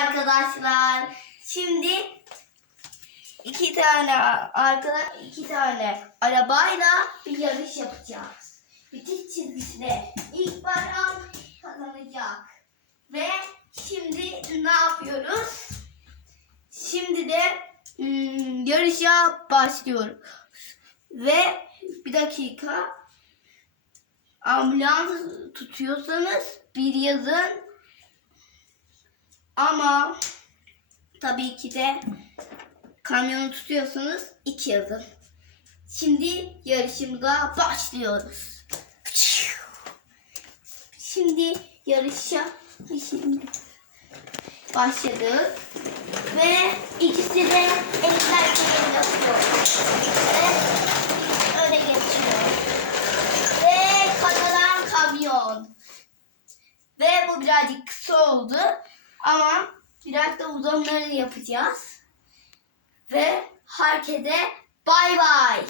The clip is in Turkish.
arkadaşlar. Şimdi iki tane arkada iki tane arabayla bir yarış yapacağız. Bitiş çizgisine ilk varan kazanacak. Ve şimdi ne yapıyoruz? Şimdi de hmm, yarışa başlıyoruz. Ve bir dakika ambulans tutuyorsanız bir yazın. Ama tabii ki de kamyonu tutuyorsanız iki yazın. Şimdi yarışımıza başlıyoruz. Şimdi yarışa şimdi başladık. Ve ikisi de elinden geleni yapıyor. Ve öne geçiyor. Ve kazanan kamyon. Ve bu birazcık kısa oldu. Ama biraz da uzunları yapacağız. Ve herkese bay bay.